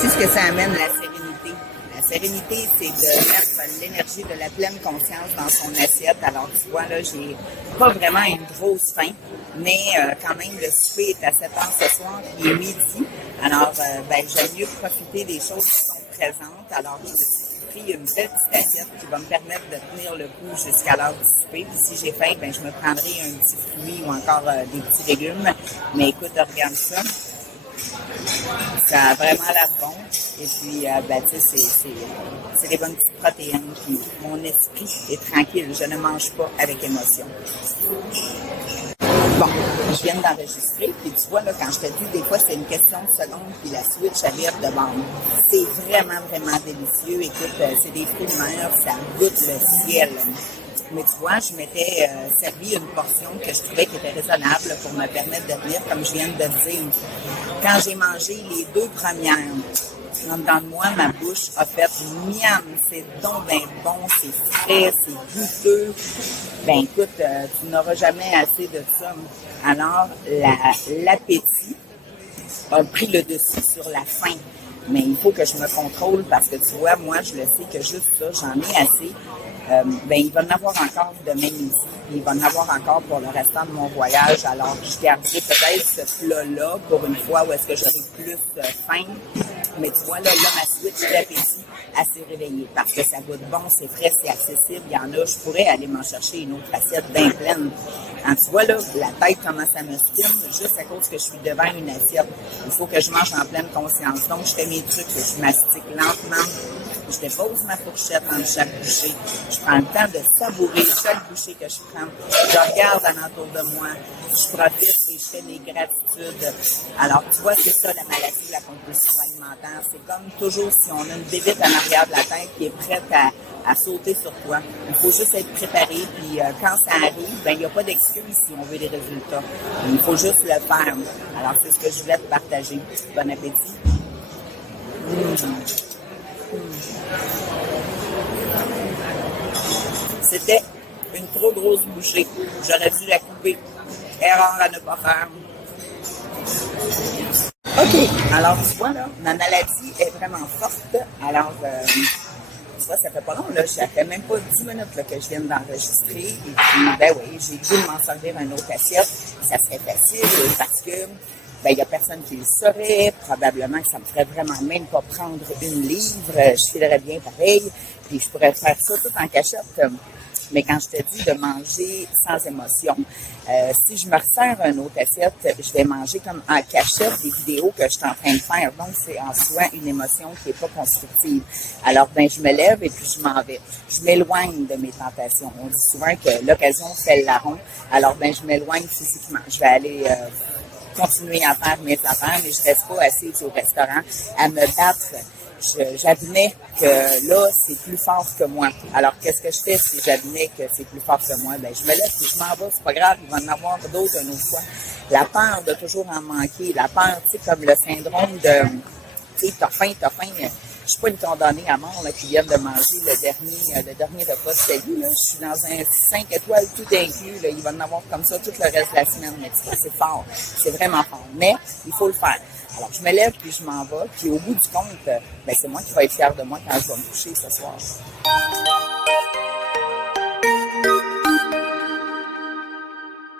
sais ce que ça amène, la sérénité. La sérénité, c'est de mettre l'énergie de la pleine conscience dans son assiette. Alors, tu vois, là, j'ai pas vraiment une grosse faim, mais quand même, le souper est à 7 heures ce soir, il est midi. Alors, j'aime mieux profiter des choses qui sont présentes. Alors, je me suis pris une belle petite assiette qui va me permettre de tenir le coup jusqu'à l'heure du souper. Puis si j'ai faim, je me prendrai un petit fruit ou encore des petits légumes. Mais écoute, regarde ça. Ça a vraiment l'air bon. Et puis, tu sais, c'est des bonnes petites protéines. Puis, mon esprit est tranquille. Je ne mange pas avec émotion. Bon, je viens d'enregistrer. Puis, tu vois, là, quand je te dis, des fois, c'est une question de secondes. Puis, la switch arrive de bande. C'est vraiment, vraiment délicieux. Écoute, c'est des fruits de mer. Ça goûte le ciel. Mais tu vois, je m'étais servi une portion que je trouvais qui était raisonnable pour me permettre de tenir, comme je viens de dire. Quand j'ai mangé les 2 premières, en dedans de moi, ma bouche a fait miam, c'est donc bien bon, c'est frais, c'est goûteux. Ben écoute, tu n'auras jamais assez de ça. Alors, l'appétit a pris le dessus sur la faim. Mais il faut que je me contrôle parce que tu vois, moi, je le sais que juste ça, j'en ai assez. Il va en avoir encore demain midi, puis il va en avoir encore pour le restant de mon voyage. Alors, je garderai peut-être ce plat-là pour une fois où est-ce que j'aurai plus faim. Mais tu vois, là ma switch d'appétit, elle s'est réveillée parce que ça goûte bon, c'est frais, c'est accessible. Il y en a, je pourrais aller m'en chercher une autre assiette bien pleine. Quand tu vois, là, la tête commence à me spin juste à cause que je suis devant une assiette. Il faut que je mange en pleine conscience. Donc, je fais mes trucs, je mastique lentement. Je dépose ma fourchette entre chaque bouchée. Je prends le temps de savourer chaque bouchée que je prends. Je regarde alentour de moi. Je profite et je fais des gratitudes. Alors, tu vois, c'est ça la maladie de la compulsion alimentaire. C'est comme toujours si on a une bébite en arrière de la tête qui est prête à sauter sur toi. Il faut juste être préparé. Puis quand ça arrive, il n'y a pas d'excuse si on veut des résultats. Il faut juste le faire. Alors, c'est ce que je voulais te partager. Bon appétit. C'était une trop grosse bouchée. J'aurais dû la couper. Erreur à ne pas faire. OK. Alors, tu vois, là, ma maladie est vraiment forte. Alors, tu vois, ça fait pas long, là. Ça fait même pas 10 minutes là, que je viens d'enregistrer. Et puis, oui, j'ai dû m'en servir une autre assiette. Ça serait facile parce que il n'y a personne qui le saurait. Probablement que ça me ferait vraiment même pas prendre une livre. Je filerais bien pareil. Puis je pourrais faire ça tout en cachette. Mais quand je te dis de manger sans émotion, si je me resserre une autre assiette, je vais manger comme en cachette des vidéos que je suis en train de faire. Donc, c'est en soi une émotion qui n'est pas constructive. Alors, je me lève et puis je m'en vais. Je m'éloigne de mes tentations. On dit souvent que l'occasion fait le larron. Alors, je m'éloigne physiquement. Je vais aller continuer à faire mes affaires, mais je reste pas assise au restaurant à me battre. J'admets que là, c'est plus fort que moi. Alors, qu'est-ce que je fais si j'admets que c'est plus fort que moi? Je me lève et je m'en vais, c'est pas grave, il va en avoir d'autres une autre fois. La peur de toujours en manquer, la peur, tu sais, comme le syndrome de, tu sais, t'as faim. Je suis pas une condamnée à mort là, qui vient de manger le dernier repas de sa vie. Là. Je suis dans un 5 étoiles tout inclus. Là. Il va en avoir comme ça tout le reste de la semaine. Mais tu sais, c'est fort. C'est vraiment fort. Mais il faut le faire. Alors, je me lève puis je m'en vais. Puis au bout du compte, c'est moi qui vais être fière de moi quand je vais me coucher ce soir.